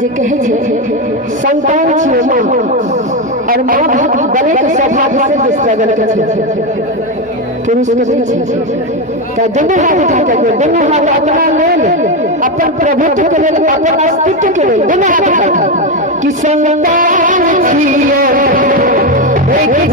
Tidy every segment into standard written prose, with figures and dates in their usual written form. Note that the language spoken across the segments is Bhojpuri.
जे कहे छे संतान छे मां और मां बने के स्वभाव से स्ट्रगल के छे पुरुष के छे त दोनों हाथ उठा के दोनों हाथ अपना लेल अपन प्रभुत्व के लेल अपन अस्तित्व के लेल दोनों हाथ उठा कि संतान छिए एक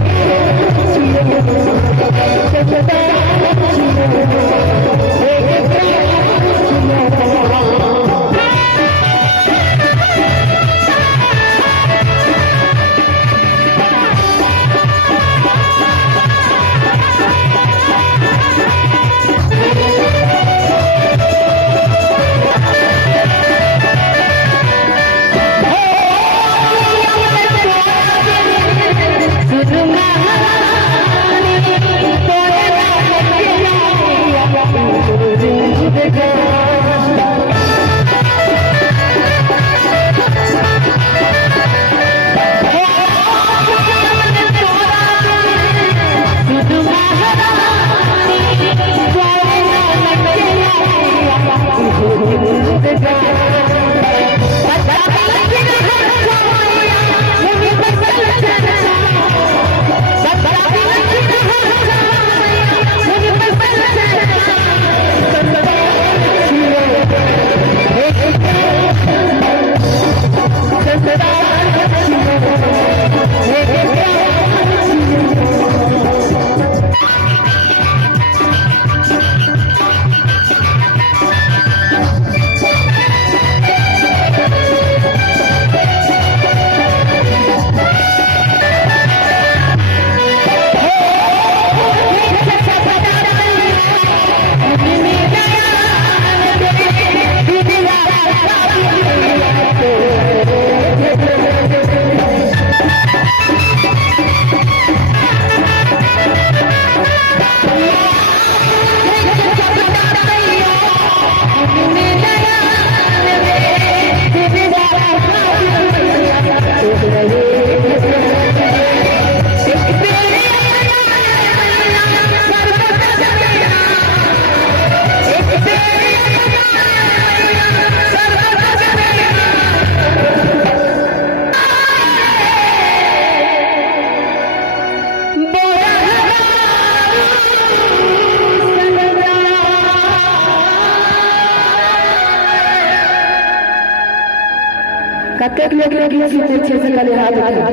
कतेक लोग पीछे से कल हाथ उठा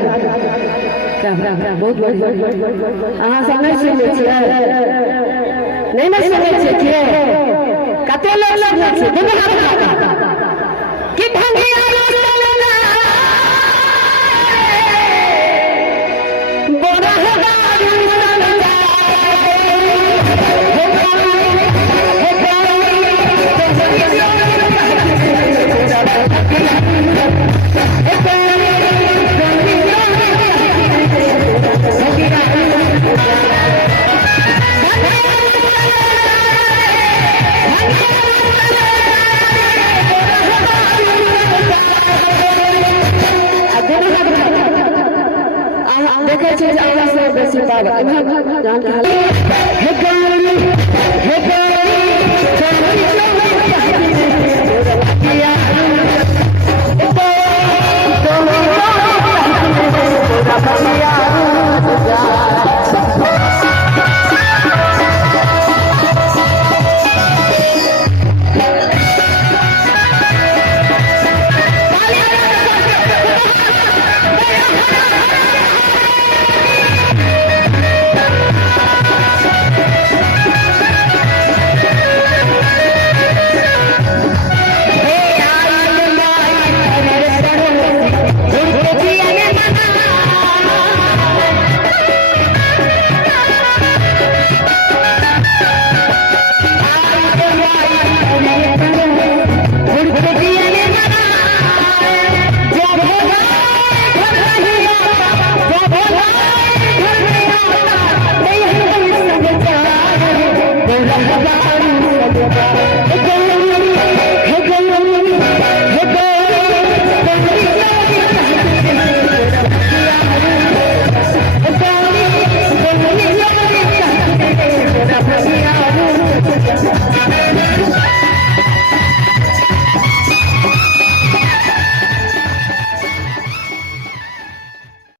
बहुत बढ़िया अहाँ सब नहीं सुने छियै नहीं सुने छियै कते लोग सुने छियै दुनू हाथ उठा कि भंगिया देखे छे आवाज से बेसी पागल